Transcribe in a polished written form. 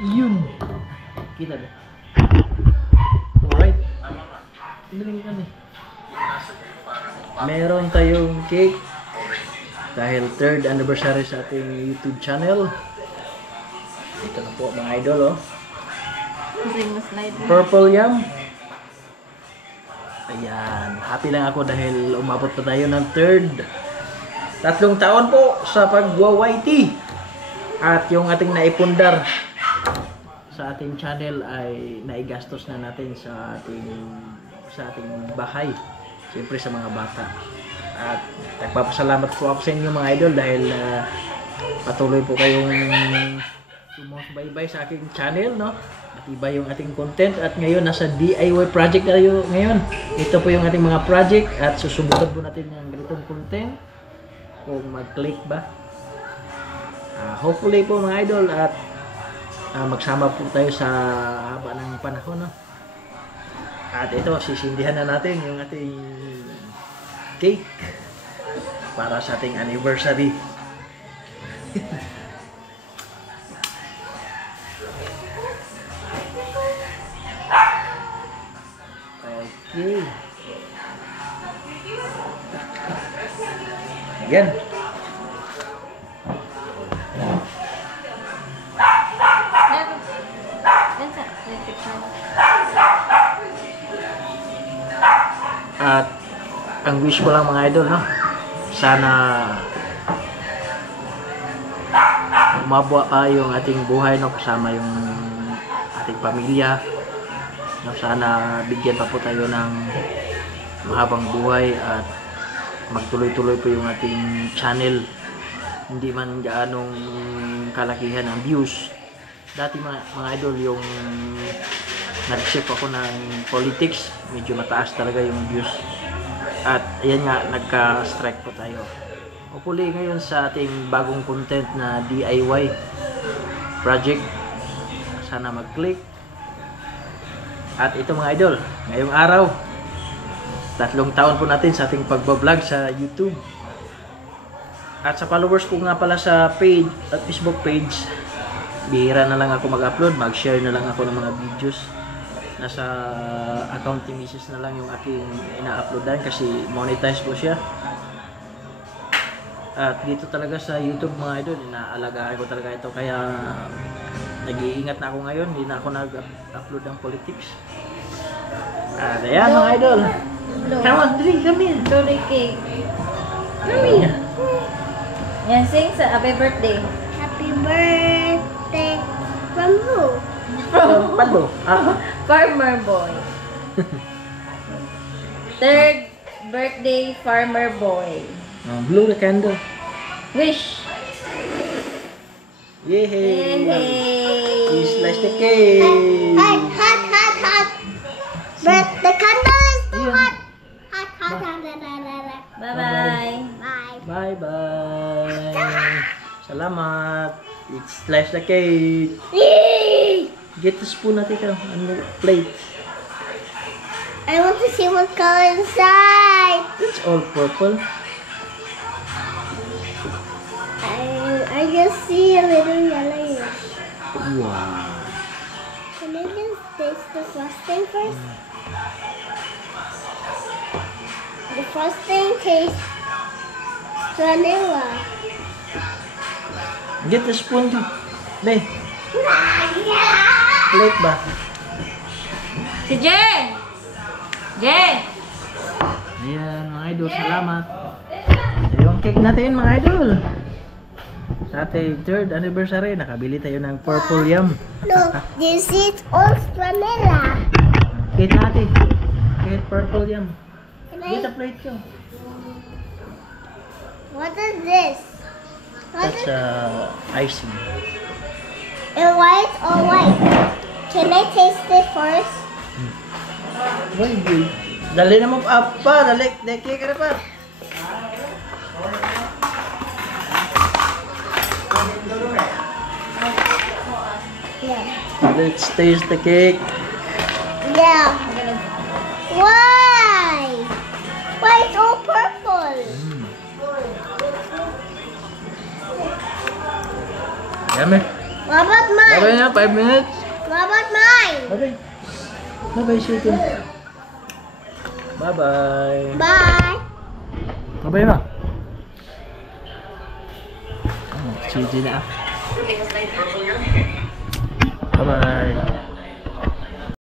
Yun. Kita ba? Alright. Tingnan kami. Meron tayong cake. Dahil 3rd anniversary sa ating YouTube channel. Ito na po mga idol, oh. Purple Yum. Ayan. Happy lang ako dahil umabot pa tayo ng 3rd. 3 taon po sa pagwa-YT. At yung ating naipundar sa ating channel ay naigastos na natin sa ating bahay. Siyempre sa mga bata. At nagpapasalamat po ako sa inyo mga idol dahil patuloy po kayong sumusubaybay sa aking channel, no? At iba yung ating content at ngayon nasa DIY project tayo ngayon. Ito po yung ating mga project at susubukan po natin yung ganitong content kung mag-click ba. Hopefully po mga idol at magsama po tayo sa haba ng panahon, no? At ito, sisindihan na natin yung ating cake para sa ating anniversary. Okay. Yan. At ang wish ko lang mga idol, no? Sana umabot pa yung ating buhay, no? Kasama yung ating pamilya, no? Sana bigyan pa po tayo ng mahabang buhay at magtuloy-tuloy po yung ating channel. Hindi man gaanong kalakihan ang views. Dati mga idol, yung nag-shift ako ng politics, medyo mataas talaga yung views. At ayan nga, nagka-strike po tayo. Hopefully ngayon sa ating bagong content na DIY project, sana mag-click. At ito mga idol, ngayong araw, 3 taon po natin sa ating pagbablog sa YouTube. At sa followers ko nga pala sa page at Facebook page, bihira na lang ako mag-upload, mag-share na lang ako ng mga videos. Nasa account ni Mrs. na lang yung aking ina-uploadan kasi monetize po siya. At dito talaga sa YouTube mga idol, inaalagaan ko talaga ito, kaya nag-iingat na ako ngayon, hindi na ako nag-upload ng politics. At ayan mga idol, come on, drink, come here. Story cake. Come here. Yan, sing sa happy birthday. Happy birthday from who? Pado. Farmer boy. 3rd birthday farmer boy. Blow the candle. Wish. Yay! Yay! Slice the cake. Hot, hot, hot, hot. But the candle is too Yeah. hot. Hot, hot, hot, hot, hot, hot. Bye-bye. Bye. Bye-bye. Salamat. Let's slice the cake. Yay! Get the spoon natin ka. Ano, plate. I want to see what color inside. It's all purple. I just see a little yellowish. Wow. Can I just taste the frosting first? The frosting tastes vanilla. Get the spoon. Be. Plate ba? Si Jen! Jen! Ayan mga idol. Salamat. Yung cake natin mga idol. Sa ating 3rd anniversary, nakabili tayo ng Purple Yum. Look, this is all vanilla. Cake natin. Cake Purple Yum. Can Get a I? plate ko. What is this? What That's is icing. it? White or white? Can I taste it first? Well, good. Dali na mo pa. Dali cake ka na pa. Yeah. Let's taste the cake. Yeah. Why? Why it's all purple? Yummy. What about Bye-bye mine? na, 5 minutes. What about mine? Bye-bye. Bye-bye, Shilton. Bye-bye. Bye. Bye-bye na. CJ na. Bye-bye.